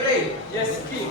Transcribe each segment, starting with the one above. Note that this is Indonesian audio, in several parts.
Play. Yes, king.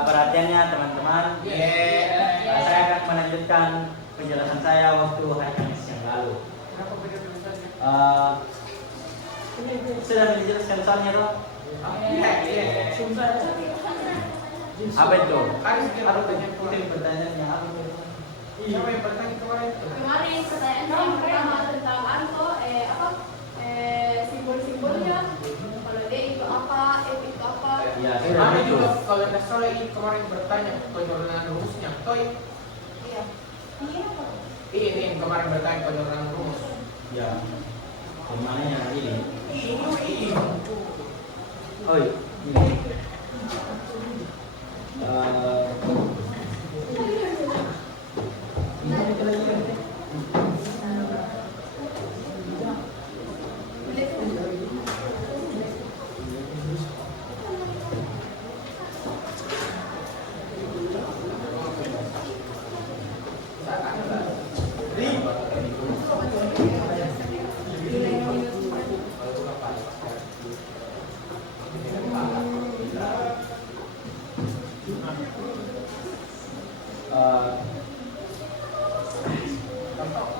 Perhatiannya teman-teman, saya akan melanjutkan penjelasan saya waktu hari Kamis yang lalu. Sudah dijelaskan soalnya toh? Apa itu? Harus banyak pertanyaannya apa itu? Siapa yang bertanya kemarin? Kemarin pertanyaan yang pertama tentang simbol-simbolnya. Kalau D itu apa, F itu apa? Ya, Kami juga kalau tidak salah ini kemarin bertanya penurunan rumusnya. Toy. Iya. Iya apa? Ini yang kemarin bertanya penurunan rumus. Ya. Gimana yang ini? Ini. Oh, ini.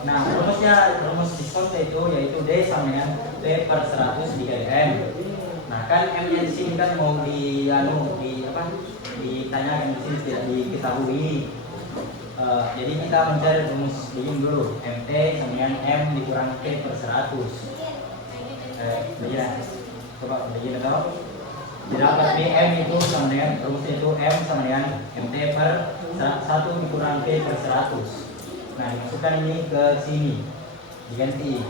Nah, rumus diskon itu yaitu D sama dengan D per 100 dikali M. Nah, kan M-nya di sini kan mau ditanyakan di sini tidak diketahui. Jadi kita mencari rumus begini dulu. MT sama dengan M dikurang T per 100. Begini. Coba begini dong. Didapat M itu sama dengan rumusnya itu M sama dengan MT per 1 dikurang T per 100. Nah, dimasukkan ini ke sini. Diganti.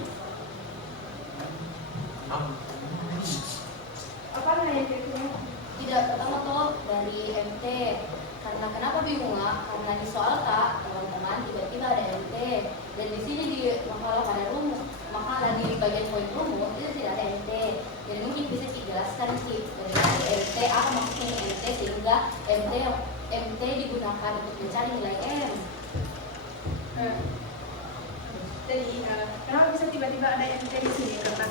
Apa namanya itu? Tidak, pertama tuh dari MT. Karena kenapa bingung lah? Karena di soal tak teman-teman tiba-tiba ada MT dan di sini di makalah pada rumus, makalah di bagian poin rumus itu tidak ada MT. Jadi mungkin bisa dijelaskan sih dari MT apa maksudnya MT sehingga MT digunakan untuk mencari nilai M. Jadi kenapa bisa tiba-tiba ada MT di sini? Karena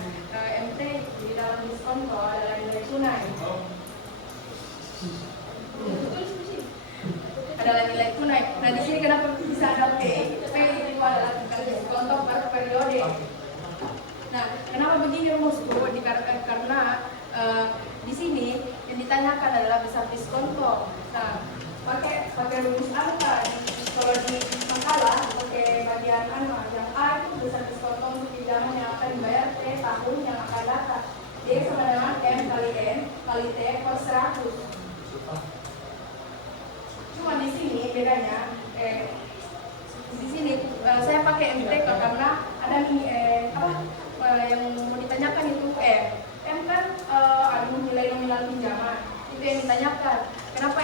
MT di dalam diskon kalau adalah nilai tunai. Adalah nilai tunai. Nah di sini kenapa bisa ada P? P itu adalah diskon per periode. Nah kenapa begini rumusku? Karena di sini yang ditanyakan adalah besar diskonto. Nah pakai rumus angka. Kalau di makalah pakai bagian yang A itu besar diskonto untuk pinjaman yang akan dibayar T tahun yang akan datang. D sama dengan M kali N kali T per 100. Cuma di sini bedanya, di sini saya pakai MT karena ada yang mau ditanyakan itu M kan ada nilai nominal pinjaman itu yang ditanyakan. Kenapa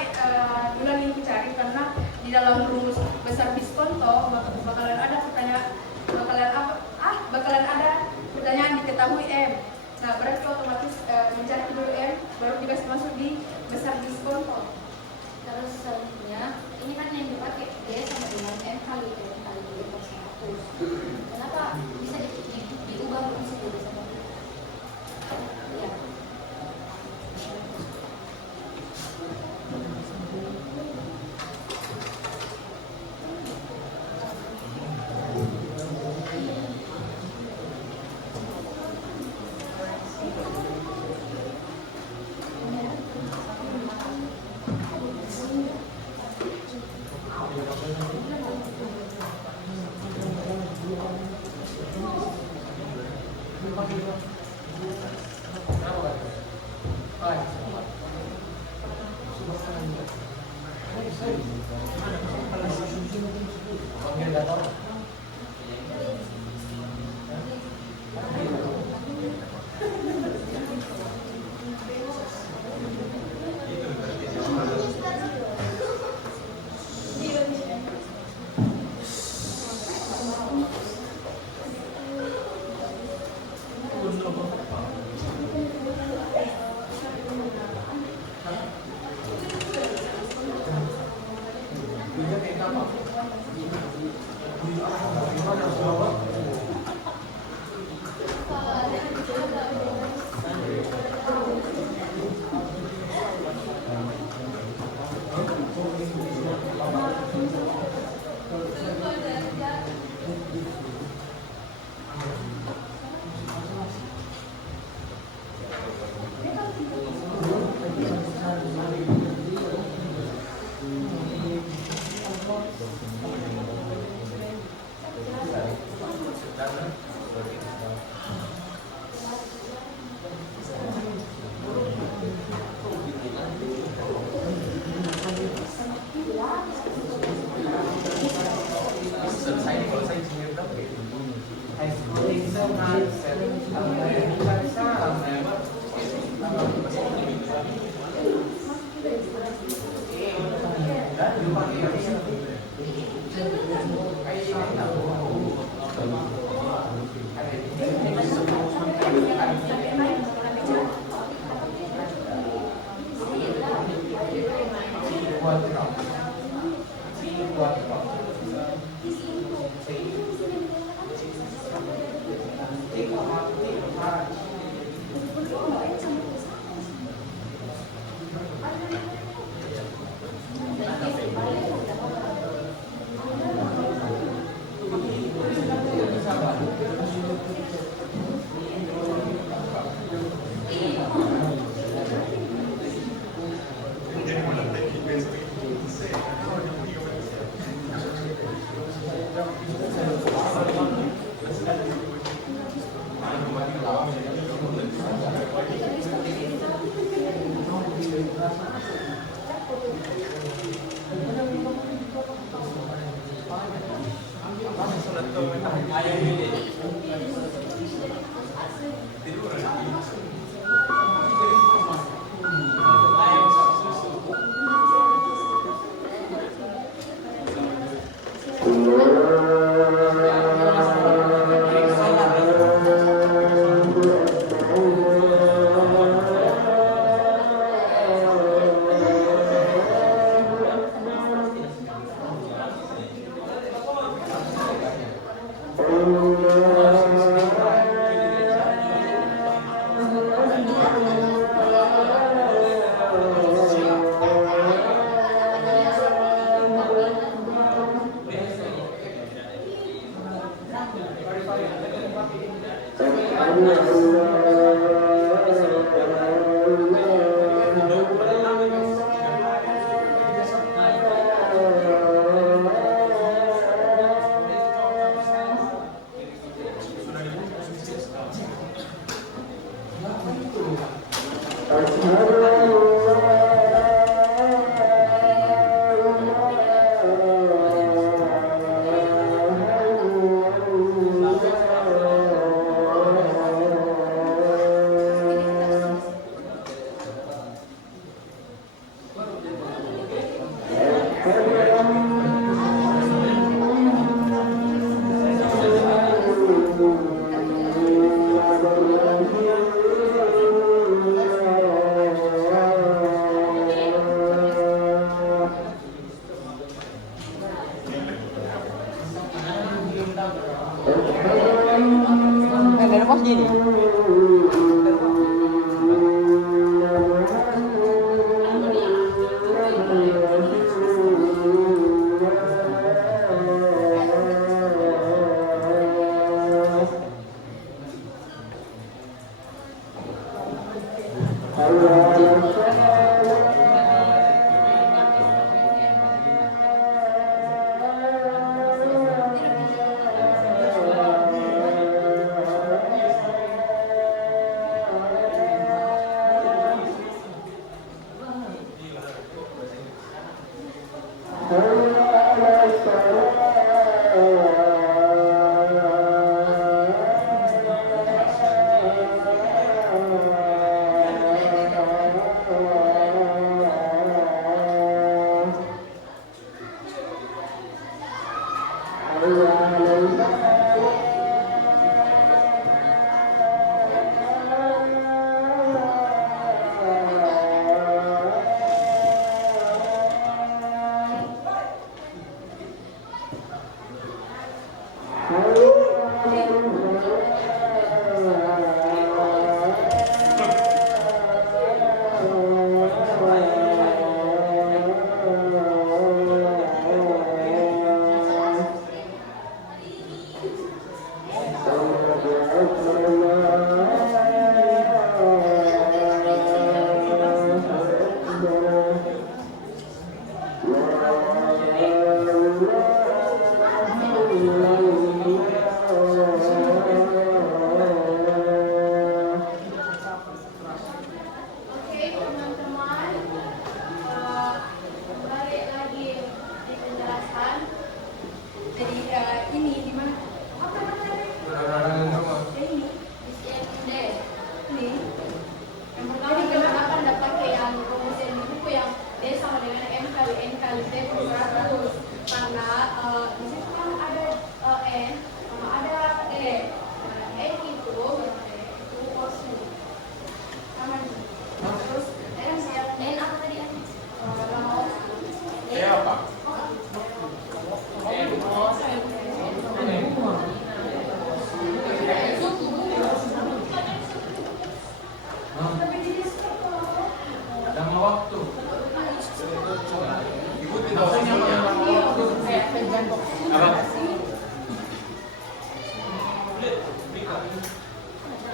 bulan ini dicari? Karena di dalam rumus besar diskonto bakalan ada pertanyaan diketahui M. Nah berarti otomatis mencari dulu M baru dikasih masuk di besar diskonto. Terus selanjutnya ini kan yang dipakai D sama dengan M kali D per 100. Kenapa bisa diubah rumusnya jadi seperti itu? Ya. Dari pos gini.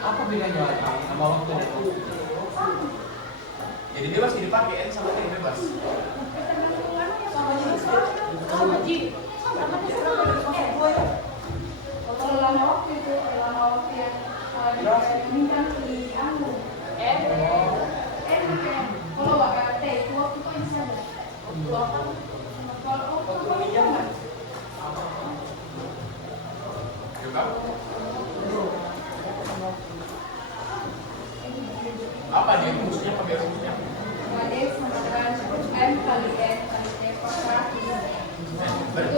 Apa bedanya sama waktu? Jadi dia masih dipakai N sama T bebas. Sama Ji. Kalau lama waktu itu, lama waktu yang diinginkan di anu. Kalau T itu waktu itu bisa ada. Kalau waktu jangan. Apa dia rumusnya? Pakai rumusnya? Ada sama dengan M kali N kali T kuadrat. Jadi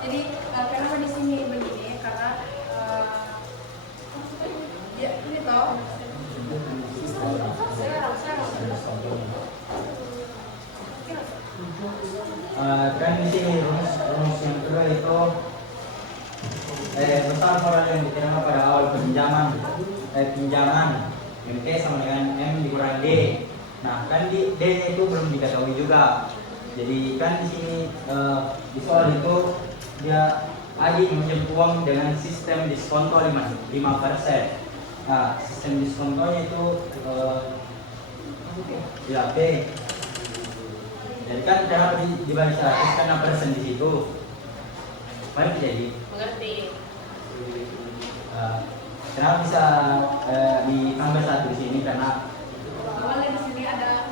Jadi kenapa di sini begini? Karena ya ini toh kan di sini rumus yang kedua itu besar modal yang diterima pada awal pinjaman MT sama dengan M dikurangi D. Nah, kan di D-nya itu belum diketahui juga. Jadi kan di sini di soal itu dia Adi meminjam uang dengan sistem diskonto 5%. Nah, sistem diskontonya itu ya B. Jadi kan cara dibalik 100 kan 6% di situ. Mari jadi. Mengerti. Kenapa bisa ditambah 1 di sini? Karena awalnya di sini ada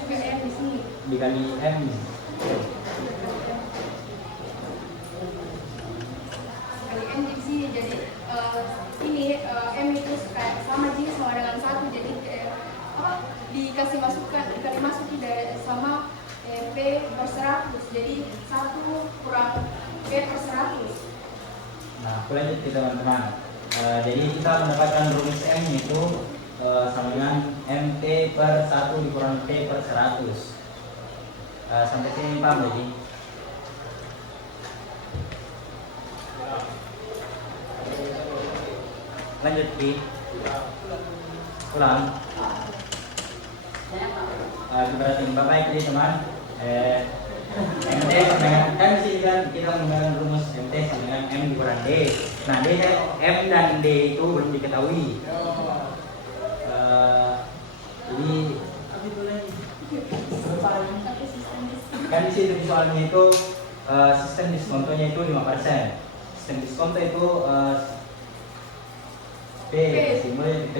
juga M di sini. dikali M. Kali M di sini jadi ini M itu kayak sama J sama dengan 1 jadi dikasih masuk tidak sama P per 100 jadi 1 kurang P per 100. Nah, aku lanjut ke teman-teman. Jadi kita mendapatkan rumus M itu sama dengan MT per 1 dikurang P per 100. Sampai sini paham jadi? Lanjut Ki. Ulang. Berarti baik jadi teman. MT sama dengan kan sih kan kita menggunakan rumus MT sama dengan M dikurang D. Nah, D M dan D itu belum diketahui. Jadi kan di situ soalnya itu sistem diskontonya itu 5%. Sistem diskonto itu P, simbolnya P.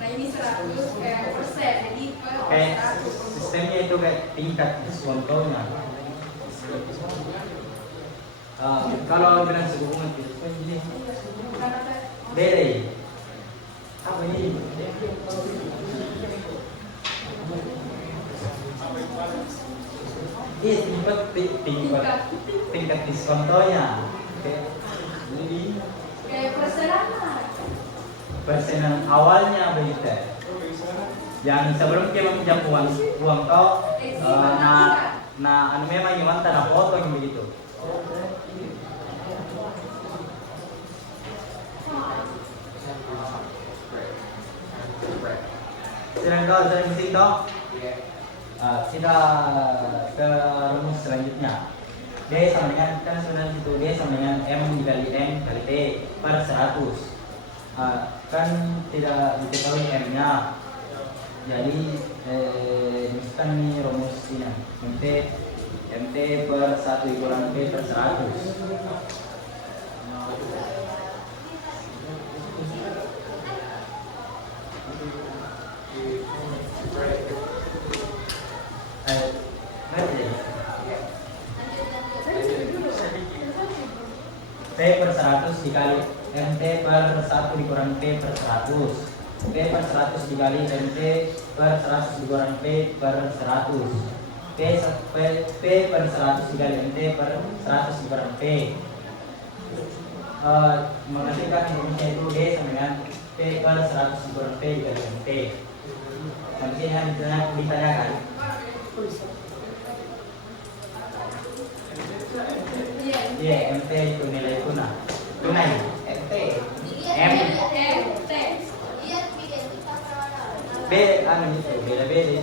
Nah ini 100 persen jadi Kayak sistemnya itu kayak tingkat diskontonya. Kalau bilang suku bunga itu beda. Apa ini? Tingkat diskontonya. kayak persenan. Persenan awalnya begitu. Yang sebelum kita meminjam uang kau, anu memang gimana tanah foto yang begitu. Sedang kau sering mesin toh? Kita ke rumus selanjutnya. D sama dengan kan sebenarnya itu D sama dengan M dikali N kali T per 100. Kan tidak diketahui M-nya. Jadi misalkan ini rumus ini MT per 1 dikurang P per 100. P per 100 dikali MT per 1 dikurang P per 100. P per 100 dikali MT per 100 dikurang P per 100. P per 100 dikali MT per 100 dikurang P. Menghasilkan rumusnya itu D sama dengan P per 100 dikurang P dikali MT. Nanti yang ditanyakan. Iya, MT itu nilai tunai. MT. M. B anu itu beda itu.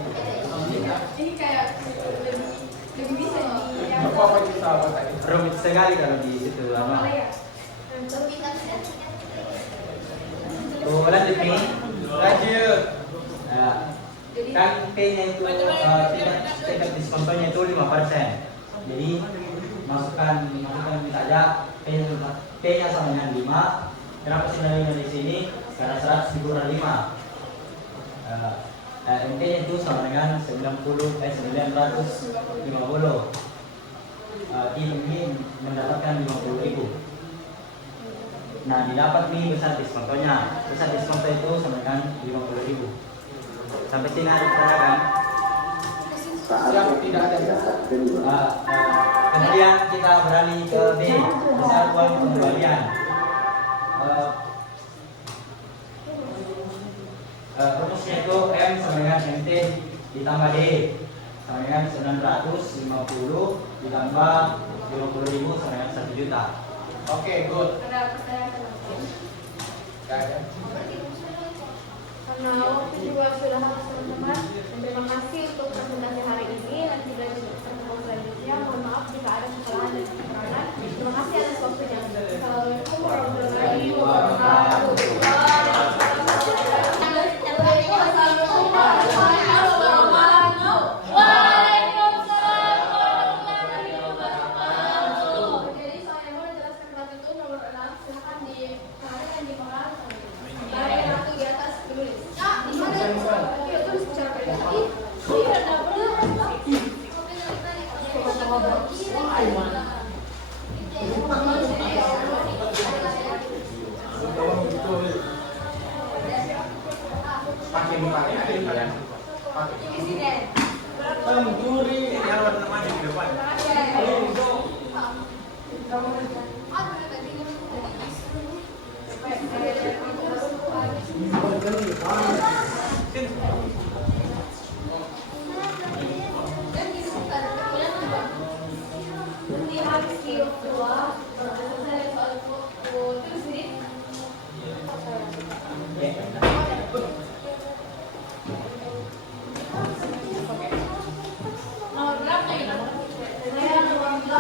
Ini kayak lebih bisa di yang Apa kita apa tadi? Rumit sekali kalau di situ lama. ya. Tuh lanjut nih. Lanjut. Jadi Kan P-nya itu tingkat diskontonya itu 5%. Jadi masukkan saja P-nya sama dengan 5. Kenapa sebenarnya di sini? Karena 100 dikurang 5. MT-nya itu sama dengan 950. Ini mendapatkan 50.000. Nah, didapat nih besar diskontonya. Besar diskonto itu sama dengan 50.000. Sampai sini ada pertanyaan? Siap, tidak ada. Kemudian kita beralih ke B, kesatuan pengembalian. Rumusnya itu M sama dengan MT ditambah D sama dengan 950 ditambah 50.000 sama dengan 1 juta. Oke, good. Ada pertanyaan? Gak ada. Karena waktu juga sudah habis teman-teman, dan terima kasih untuk presentasi hari ini. Nanti dari pertemuan selanjutnya, mohon maaf jika ada kesalahan dan kekurangan. Terima kasih atas waktunya. Assalamualaikum warahmatullahi wabarakatuh. Jadi soal yang mau dijelaskan berat itu nomor 6, silakan ditarik di koran. Ada yang satu di atas tulis. Di mana? Iya, tulis secara pribadi. Iya, enggak perlu. Pakai ada di kalian. Pakai. Di sini. Pencuri. Ini harus namanya di depan. Di habis kilo keluar, saya soal tulis sendiri. Nomor berapa ini? Saya nomor 8.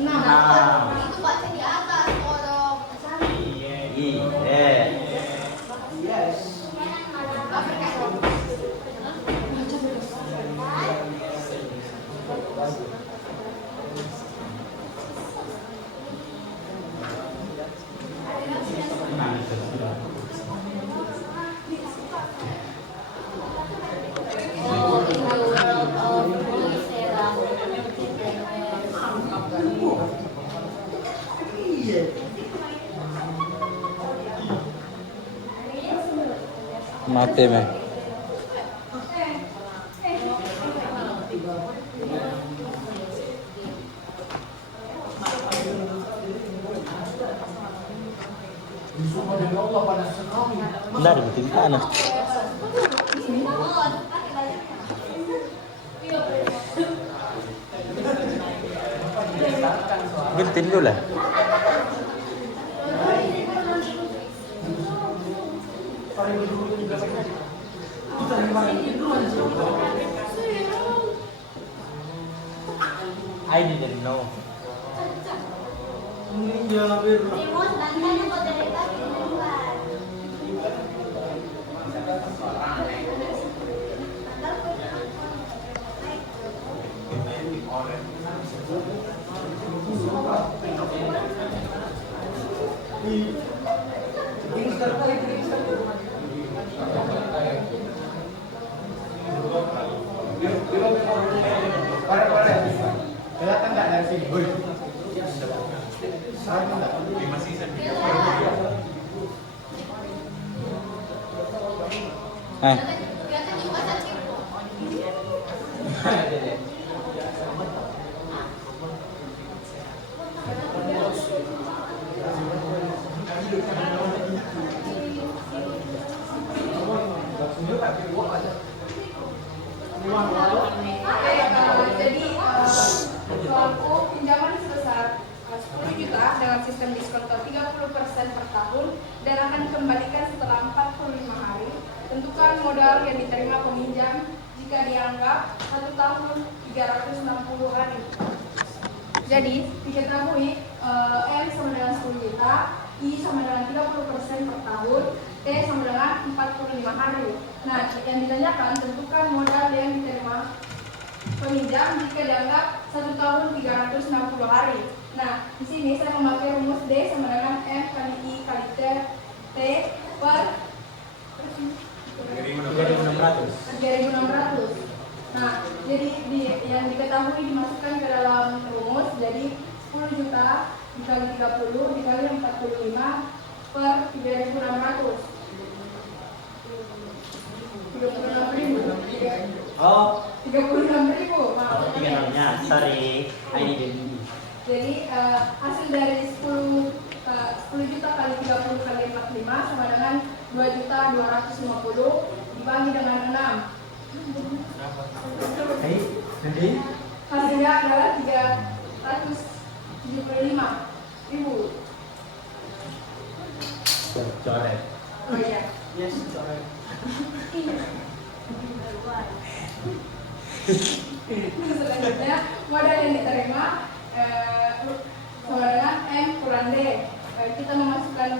6. Itu baca di atas kodok. Mati me. Enggak ada betul mana? Gintin dulu lah. I didn't know. Kelihatan nggak dari sini? Sama nggak? 5 season. Jadi soalku pinjaman sebesar 10 juta dengan sistem diskon 30% per tahun dan akan dikembalikan setelah 45 hari. Tentukan modal yang diterima peminjam jika dianggap 1 tahun 360 hari. Jadi diketahui M sama dengan 10 juta, I sama dengan 30% per tahun, T sama dengan 45 hari. Nah, yang ditanyakan tentukan modal yang diterima peminjam jika dianggap 1 tahun 360 hari. Nah, di sini saya memakai rumus D sama dengan M kali I kali T per 3.600. Nah, jadi yang diketahui dimasukkan ke dalam rumus, jadi 10 juta dikali 30 dikali 45 per 3.600. 36.000. Oh, 36.000. Maaf. 30-nya. Sorry, I didn't. Jadi hasil dari 10 juta kali 30 kali 45 sama dengan 2.250 dibagi dengan 6. Hey, jadi Hasilnya adalah 375.000. coret. Oh iya. Yes, coret. Selanjutnya modal yang diterima sama dengan M kurang D. Kita memasukkan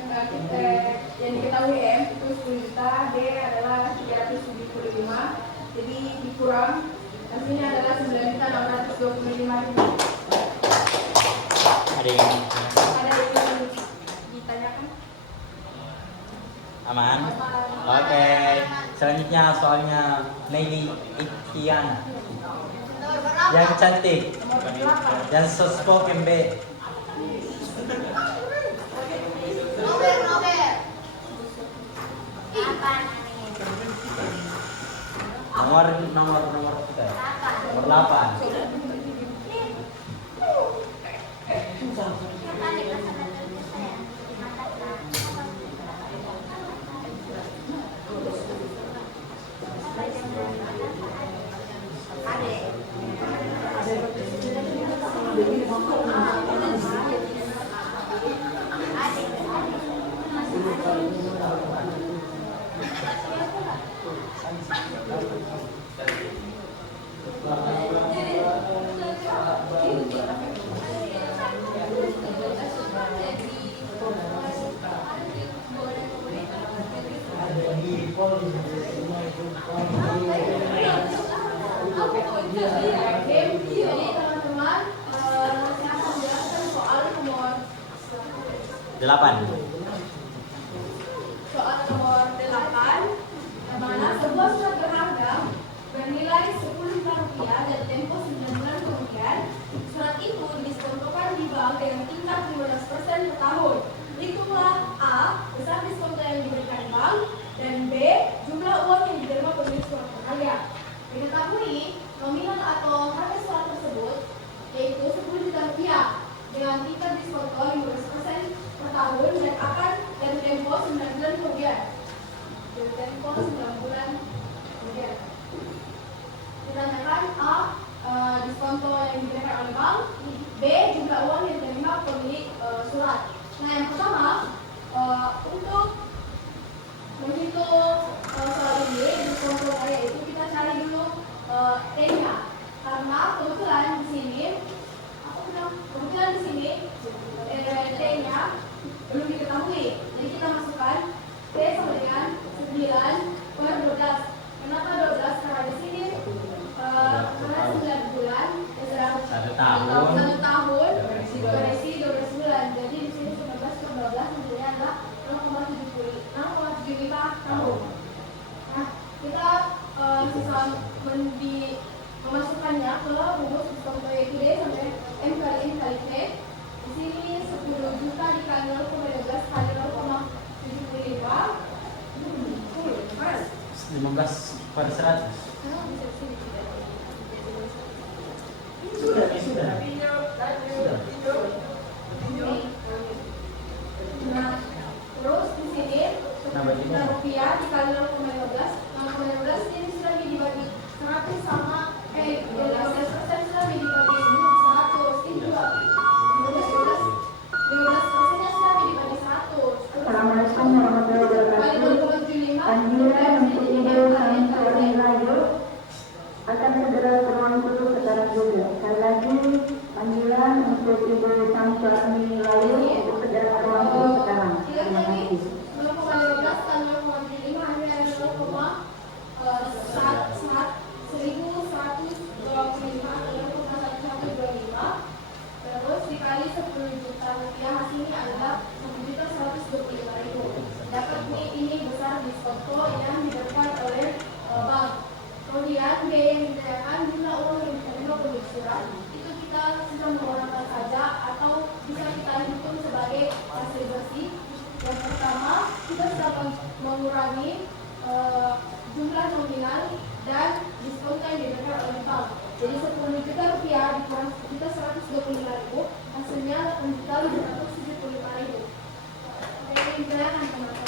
yang diketahui M itu 10 juta, D adalah 375, jadi dikurang hasilnya adalah 9.625.000. Ada yang Ada yang ditanyakan? aman? Oke. Selanjutnya soalnya Lady Ikiana. Yang cantik. Yang soft-spoken be. Nomor kita. Nomor 8. Jadi teman-teman, saya akan jelaskan soal nomor 8. soal nomor 8, yang mana sebuah surat berharga bernilai 10 juta rupiah dan tempo 9 bulan kemudian, surat itu diskontokan di bank dengan tingkat 15% per tahun. Hitunglah A, besar diskonto yang diberikan bank, dan B, jumlah uang yang diterima pemilik surat berharga. Diketahui nominal atau harga surat tersebut yaitu 10 juta rupiah dengan tingkat diskonto 15% per tahun dan akan jatuh tempo 9 bulan kemudian. Jatuh tempo 9 bulan kemudian. Ditanyakan A, diskonto yang diberikan oleh bank, B, jumlah uang yang diterima pemilik surat. Nah, yang pertama, untuk menghitung soal ini, diskonto saya itu kita cari dulu T-nya, karena kebetulan di sini, kebetulan di sini T-nya belum diketahui, jadi kita masukkan T sama dengan 9 per 12. Kenapa 12? Karena di sini karena 9 bulan, Satu tahun. 1 tahun berisi 12 bulan, jadi di sini 19 per 12 hasilnya adalah 0,75 tahun. Nah, kita bisa memasukkannya ke rumus diskonto yaitu D sampai M kali N kali T. Di sini 10 juta dikali 0,12 kali 0,75 15 per 100. Sudah. Nah, terus di sini 10 juta rupiah dikali 0,15. 0,15 ini sudah dibagi 100 sama 15% sudah dibagi 100. Ini juga 15%-nya sudah dibagi 100. Assalamualaikum warahmatullahi wabarakatuh. Panggilan untuk ibu kami seorang rayu akan segera berlangsung secara juga. Sekali lagi panggilan untuk ibu Samsuarni Rayu untuk segera berlangsung sekarang. Terima kasih. 0,15 dan 0,75 hanya 0,1125 terus dikali 10 juta rupiah hasilnya adalah 1.125.000. Dapat nih ini besar diskonto yang diberikan oleh bank. Kemudian B yang ditanyakan jumlah uang yang diterima pemilik surat itu kita bisa menggunakan saja atau bisa kita hitung sebagai hasil bersih. Yang pertama kita dapat mengurangi jumlah nominal dan diskon yang diberikan oleh bank. Jadi 10 juta rupiah dikurang 1.125.000, hasilnya 8.575.000. Oke, ini teman-teman.